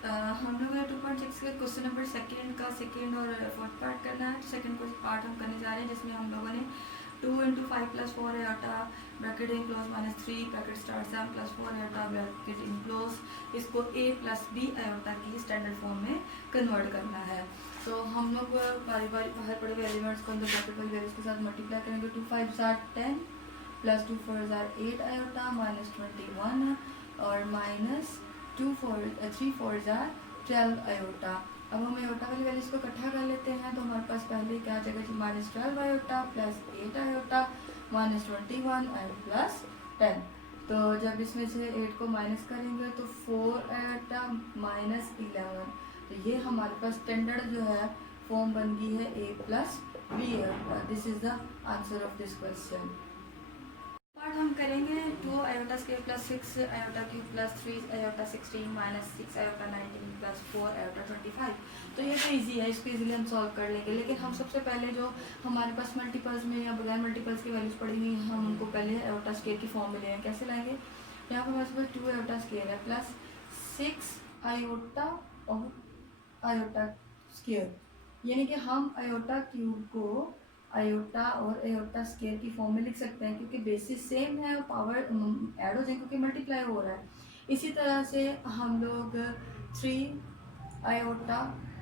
हम लोग 2.6 के क्वेश्चन नंबर सेकेंड का सेकेंड और फोर्थ पार्ट करना है। सेकेंड पार्ट हम करने जा रहे हैं जिसमें हम लोगों ने 2 × 5 + 4 iota bracket in close -3 bracket start 7 + 4 iota bracket in close इसको a + b आयोटा की स्टैंडर्ड फॉर्म में कन्वर्ट करना है। तो हम लोग बारी बारी बाहर पड़े हुए एलिमेंट्स को अंदर ब्रैकेट वाली वैल्यूज के साथ मल्टीप्लाई करेंगे। 2 5 = 10 + 2 4 = 8 आयोटा -21 और -3 4 = 12 आयोटा। अब हम आयोटा वाली वैल्यूज को इकट्ठा कर लेते हैं तो हमारे पास पहले क्या आ जाएगा जी -12 आयोटा + 8 आयोटा -21 और +10। तो जब इसमें से 8 को माइनस करेंगे तो 4 आयोटा -11। तो ये हमारे पास स्टैंडर्ड जो है फॉर्म बन गई है a + b iota. This is the answer of this question. Part हम करेंगे 2 iota square + 6 iota cube + 3 iota 16 - 6 iota 19 + 4 iota 25। तो ये तो इजी है, इसको इजीली हम सॉल्व कर लेंगे। लेकिन हम सबसे पहले जो हमारे पास मल्टीपल्स में या बगैर मल्टीपल्स की वैल्यूज पड़ी हुई हम उनको पहले आयोटा स्क्वायर की फॉर्म में लेंगे। कैसे लाएंगे? यहाँ पर हमारे पास 2 आयोटा स्क्वायर है प्लस 6 आयोटा और आयोटा स्क्वायर, यानी कि हम आयोटा क्यूब को आयोटा और आयोटा स्क्वायर की फॉर्म में लिख सकते हैं क्योंकि बेसिस सेम है और पावर ऐड हो जाए क्योंकि मल्टीप्लाई हो रहा है। इसी तरह से हम लोग 3 आयोटा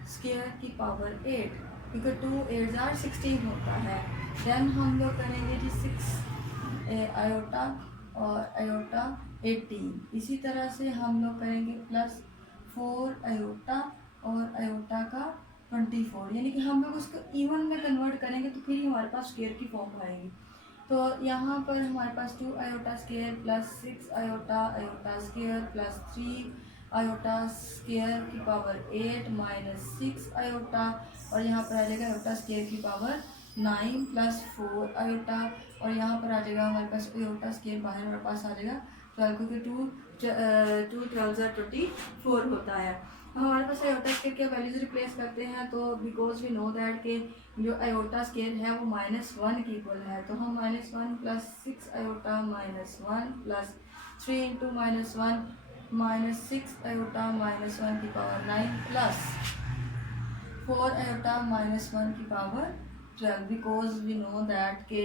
स्क्वायर की पावर 8 क्योंकि 2 8 = 16 होता है। देन हम लोग करेंगे जी 6 आयोटा और आयोटा 18। इसी तरह से हम लोग करेंगे प्लस 4 आयोटा और आयोटा का 24, यानी कि हम लोग उसको इवन में कन्वर्ट करेंगे तो फिर ही हमारे पास स्क्वायर की फॉर्म आएगी। तो यहाँ पर हमारे पास 2 iota square + 6 iota iota square + 3 iota square की पावर 8 - 6 आयोटा और यहाँ पर आ जाएगा आयोटा स्क्वायर की पावर 9 + 4 आयोटा और यहाँ पर आ जाएगा हमारे पास आयोटा स्क्वायर बाहर हमारे पास आ जाएगा 12 क्योंकि 2 12 = 24 होता है। हमारे पास आयोटा स्क्वायर के वैल्यूज रिप्लेस करते हैं तो बिकॉज वी नो दैट के जो आयोटा स्क्वायर है वो -1 की इक्वल है। तो हम -1 + 6 आयोटा -1 + 3 × -1 -6 आयोटा -1 की पावर 9 प्लस 4 आयोटा -1 की power 12 because we know that के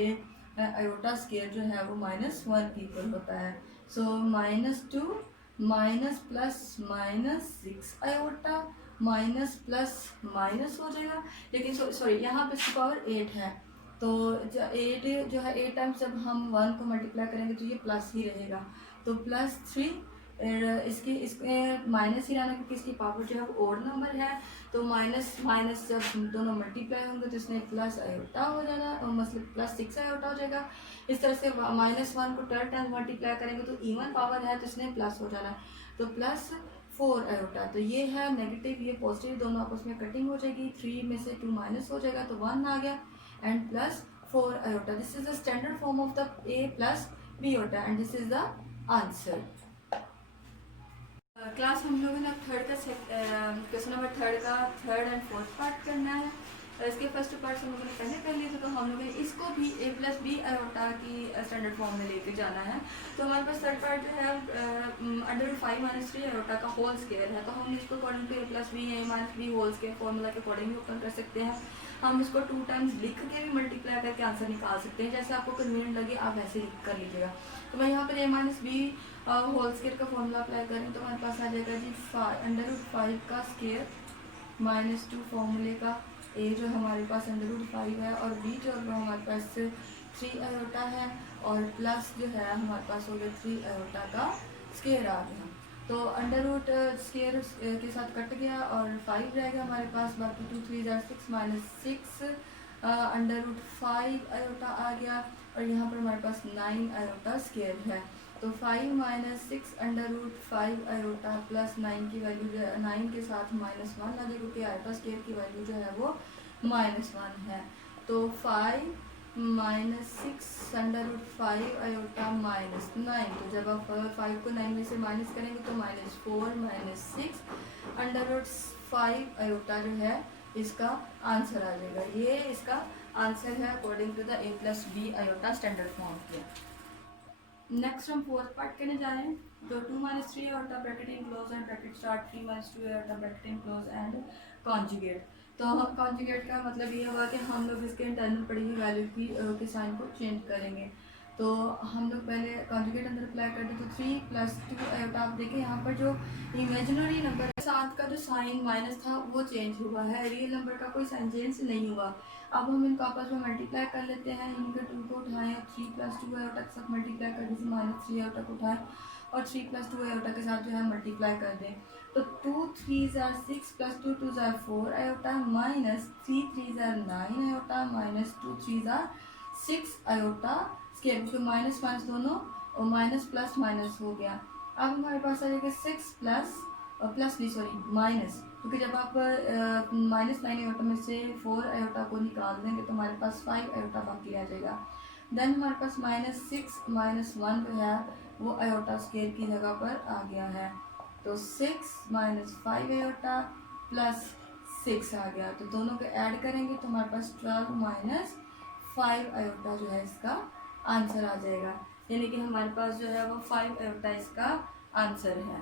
आयोटा स्क्वायर जो है वो -1 की इक्वल होता है। सो -2 minus plus -6 iota minus plus minus हो जाएगा, लेकिन सॉरी यहाँ पे इसकी पावर 8 है तो 8 जो है 8 टाइम्स जब हम 1 को मल्टीप्लाई करेंगे तो ये प्लस ही रहेगा। तो +3 इसके माइनस ही रहना क्योंकि इसकी पावर जो है वो ओड नंबर है। तो माइनस माइनस जब दोनों मल्टीप्लाई होंगे तो इसमें प्लस आयोटा हो जाना और मतलब +6 आयोटा हो जाएगा। इस तरह से -1 को 12 टाइम्स मल्टीप्लाई करेंगे तो इवन पावर है तो इसमें प्लस हो जाना, तो +4 आयोटा। तो ये है नेगेटिव ये पॉजिटिव दोनों आपस में कटिंग हो जाएगी। 3 में से 2 माइनस हो जाएगा तो 1 आ गया and +4 iota. This is the standard form of the a + b iota and this is the answer. Class हम लोगों ने अब थर्ड का क्वेश्चन नंबर थर्ड का थर्ड एंड फोर्थ पार्ट करना है। इसके फर्स्ट पार्ट हम लोगों ने पहले कर लिए थे तो हम लोगों ने इसको भी a + b आयोटा की स्टैंडर्ड फॉर्म में लेके जाना है। तो हमारे पास थर्ड पार्ट जो है √5 - 3 आयोटा का होल स्क्वायर है। तो हम इसको according to a + b a - b whole square formula के अकॉर्डिंग ओपन कर सकते हैं। हम इसको 2 टाइम्स लिख के भी मल्टीप्लाई करके आंसर निकाल सकते हैं, जैसे आपको कन्वीनियंट लगे आप वैसे लिख कर लीजिएगा। तो मैं यहाँ पर a - b होल स्क्वायर का फॉर्मूला अप्लाई करें तो हमारे पास आ जाएगा जी √5 का स्क्वायर -2 फॉर्मूले का a जो हमारे पास √5 है और b जो हमारे पास 3 आयोटा है और प्लस जो है हमारे पास हो गया 3 आयोटा का स्क्वायर आ गया। तो अंडर स्क्वायर के साथ कट गया और 5 रह गया हमारे पास, बाकी 2 3 = 6 - 6 √5 आयोटा आ गया और यहाँ पर हमारे पास 9 आयोटा स्क्वायर है। तो 5 - 6 √5 आयोटा प्लस 9 की वैल्यू जो है 9 के साथ -1 लगे क्योंकि आयोटा स्क्वायर की वैल्यू जो है वो -1 है। तो 5 - 6 √5 आयोटा -9। तो जब आप 5 को 9 में से माइनस करेंगे तो -4 - 6 √5 आयोटा जो है इसका आंसर आ जाएगा। ये इसका आंसर है according to the a + b iota standard form के। नेक्स्ट हम फोर्थ पार्ट करने जा रहे हैं। तो 2 माइनस 3 iota bracket in close and bracket start 3 माइनस 2 iota bracket in close and conjugate. तो हम कॉन्जुगेट का मतलब ये होगा कि हम लोग इसके इंटरनल पड़ी हुई वैल्यू की के साइन को चेंज करेंगे। तो हम लोग पहले कॉन्जुगेट अंदर अप्लाई कर दें। तो 3 प्लस 2 आयोटा, आप देखें यहाँ पर जो इमेजिनरी नंबर है 7 का जो साइन माइनस था वो चेंज हुआ है, रियल नंबर का कोई साइन चेंज नहीं हुआ। अब हम इनको आपस में मल्टीप्लाई कर लेते हैं। इनके 2 को उठाएं और 3 प्लस 2 आयोटा के साथ मल्टीप्लाई कर दें, माइनस 3 आयोटा को उठाएं और 3 प्लस 2 आयोटा के साथ जो है मल्टीप्लाई कर दें। तो 2 3 jar 6 plus 2 2 jar 4 iota minus 3 3 jar 9 iota minus 2 3 jar 6 iota square, क्योंकि माइनस माइनस दोनों और माइनस प्लस माइनस हो गया। अब हमारे पास आ जाएगा 6 प्लस प्लस नहीं सॉरी माइनस, क्योंकि जब आप माइनस 9 आयोटा में से 4 आयोटा को निकाल देंगे तो हमारे पास 5 आयोटा बाकी आ जाएगा। देन हमारे पास माइनस 6 माइनस 1 जो है वो आयोटा स्केयर की जगह पर आ गया है। तो 6 माइनस 5 आयोटा प्लस 6 आ गया। तो दोनों को ऐड करेंगे तो हमारे पास 12 माइनस 5 आयोटा जो है इसका आंसर आ जाएगा, यानी कि हमारे पास जो है वो 5 आयोटा इसका आंसर है।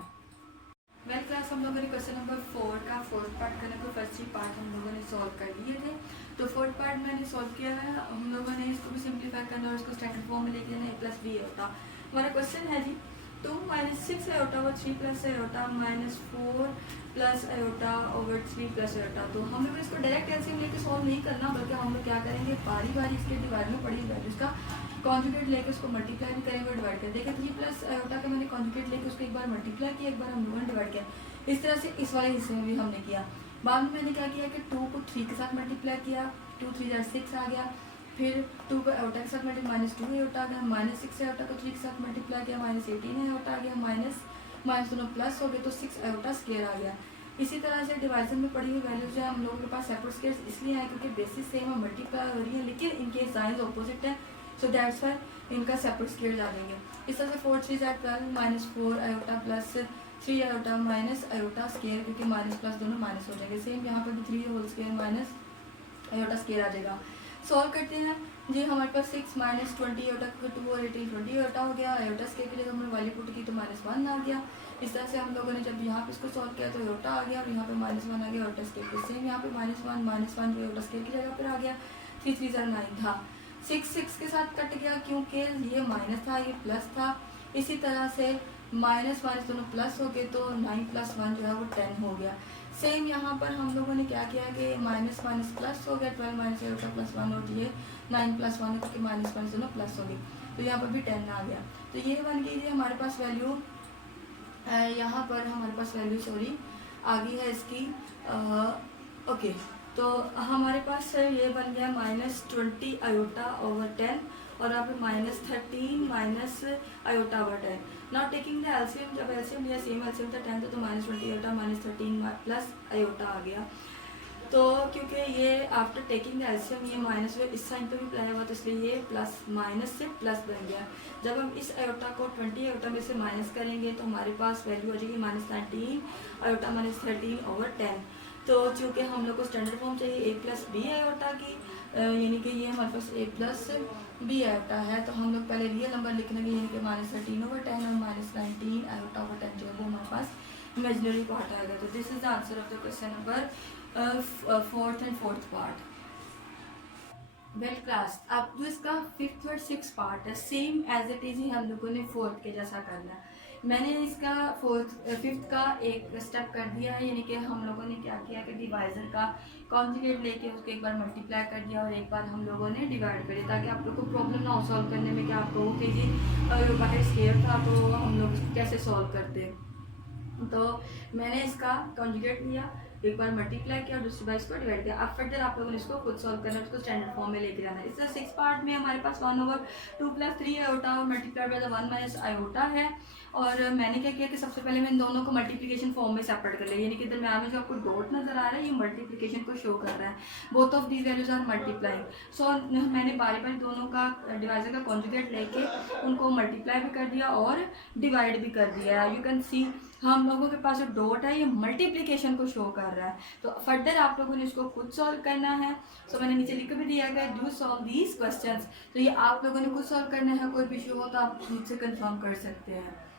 वेल क्लास, हम लोगों ने क्वेश्चन नंबर 4 का फोर्थ पार्ट करने को फर्स्ट ही पार्ट हम लोगों ने सॉल्व कर लिए थे। तो फोर्थ पार्ट मैंने सॉल्व किया है। हम लोगों ने इसको भी सिंप्लीफाई करना और इसको स्टैंडर्ड फॉर्म में लेके आना, a प्लस बी होता। हमारा क्वेश्चन है जी 2 माइनस 6 आयोटा और 3 plus iota minus 4 plus iota over 3 plus iota. तो हम लोग इसको डायरेक्ट एलसीएम लेके सॉल्व नहीं करना, बल्कि हम लोग क्या करेंगे, बारी बारी इसके डिवाइड में पड़ी वैल्यूज का कॉन्जुगेट लेके उसको मल्टीप्लाई भी करेंगे और डिवाइड करेंगे। देखिए 3 प्लस आयोटा का मैंने कॉन्जुगेट लेके उसको एक बार मल्टीप्लाई किया, एक बार हम लोगों ने डिवाइड किया। इस तरह से इस वाले हिस्से में भी हमने किया। बाद में मैंने क्या किया कि 2 को 3 के साथ मल्टीप्लाई किया, 2 3 जार 6 आ गया। फिर 2 को आयोटा के साथ मल्टीप्लाई माइनस 2 आयोटा आ गया, माइनस 6 आयोटा को 3 के साथ मल्टीप्लाई किया, माइनस 18 आयोटा आ गया, माइनस माइनस दोनों प्लस हो गए तो 6 आयोटा स्केयर आ गया। इसी तरह से डिवाइजन में पड़ी हुई वैल्यूज है हम लोगों के पास सेपरेट स्केयर्स इसलिए है क्योंकि बेसिस सेम है, मल्टीप्लाई हो रही है, लेकिन इनके साइंस ऑपोजिट है, सो दैट्स वाई इनका सेपरेट स्केयर आ जाएंगे। इस तरह से 4 3 जार 12 minus 4 iota plus 3 iota minus iota square, क्योंकि माइनस प्लस दोनों माइनस हो जाएंगे। सेम यहाँ पर भी 3 whole square minus iota square आ जाएगा। सॉल्व करते हैं जी। हमारे पास 6 माइनस 20 आयोटा 2 और 18 20 आयोटा हो गया। आयोटा स्केयर के लिए हमने वैल्यू पुट की तो माइनस 1 आ गया। इस तरह से हम लोगों ने जब यहाँ पे इसको सॉल्व किया तो आयोटा आ गया और यहाँ पे माइनस 1 आ गया आयोटा स्केयर के। सेम यहाँ पे माइनस वन जो आयोटा स्केयर की जगह पर आ गया। 3 3 जार 9 था, 6 6 के साथ कट गया क्योंकि ये माइनस था ये प्लस था। इसी तरह से माइनस माइनस दोनों प्लस हो गए तो 9 प्लस 1 जो है वो 10 हो गया। सेम यहाँ पर हम लोगों ने क्या किया कि माइनस माइनस प्लस हो गया, 12 माइनस आयोटा प्लस 1 और ये 9 प्लस 1 क्योंकि माइनस माइनस दोनों प्लस हो गए तो यहाँ पर भी 10 आ गया। तो ये बन गई थी हमारे पास वैल्यू, यहाँ पर हमारे पास वैल्यू सॉरी आ गई है इसकी ओके। तो हमारे पास ये बन गया माइनस 20 आयोटा ओवर 10 और अब minus 13 minus iota over 10। Now taking the LCM, जब एलसीएम लिया सेम एलसीएम था 10 तो minus 20 iota minus 13 plus iota आ गया। तो क्योंकि ये आफ्टर टेकिंग द एलसीएम ये माइनस में इस साइन पे भी अप्लाई हुआ तो इसलिए ये प्लस माइनस से प्लस बन गया। जब हम इस आयोटा को 20 आयोटा में से माइनस करेंगे तो हमारे पास वैल्यू हो जाएगी माइनस 19 आयोटा माइनस 13 ओवर 10। तो चूँकि हम लोग को स्टैंडर्ड फॉर्म चाहिए a प्लस बी आयोटा की, यानी कि ये हमारे पास a प्लस बी आयोटा है, तो हम लोग पहले रियल नंबर लिख लेंगे यानी कि माइनस 13 ओवर 10 और माइनस 19 आयोटा ओवर 10 जो है वो हमारे पास इमेजिनरी पार्ट आएगा। तो this is the answer of the question number fourth and fourth part. Well class, अब जो इसका फिफ्थ और सिक्स पार्ट है सेम एज इट इज ही हम लोगों ने फोर्थ के जैसा करना है। मैंने इसका फिफ्थ का एक स्टेप कर दिया है, यानी कि हम लोगों ने क्या किया कि डिवाइजर का कॉन्जुगेट लेके उसको एक बार मल्टीप्लाई कर दिया और एक बार हम लोगों ने डिवाइड कर दिया ताकि आप लोग को प्रॉब्लम ना हो सॉल्व करने में कि आप लोगों के जी बाहर स्केयर था तो हम लोग कैसे सॉल्व करते। तो मैंने इसका कॉन्जुगेट लिया, एक बार मल्टीप्लाई किया और दूसरी बार इसको डिवाइड किया। अब फर्दर आप लोगों ने इसको खुद सॉल्व करना है, उसको स्टैंडर्ड फॉर्म में लेके जाना है। इसका सिक्स पार्ट में हमारे पास 1/2 प्लस 3 आयोटा और multiply by the 1 minus iota है। और मैंने क्या किया कि सबसे पहले मैं इन दोनों को मल्टीप्लिकेशन फॉर्म में सेपरेट कर लिया, यानी कि दरम्यान में जो आपको डॉट नजर आ रहा है ये मल्टीप्लिकेशन को शो कर रहा है। Both of these values are multiplying. So मैंने बारी बारी दोनों का डिवाइजर का कॉन्जुगेट लेके उनको मल्टीप्लाई भी कर दिया और डिवाइड भी कर दिया। यू कैन सी हम लोगों के पास जो डॉट है ये मल्टीप्लिकेशन को शो कर कर रहा है। तो फर्दर आप लोगों ने इसको खुद सॉल्व करना है। सो मैंने नीचे लिख भी दिया है, डू सॉल्व दीज क्वेश्चंस। तो ये आप लोगों ने खुद सॉल्व करना है, कोई भी इशू हो तो आप मुझसे कंफर्म कर सकते हैं।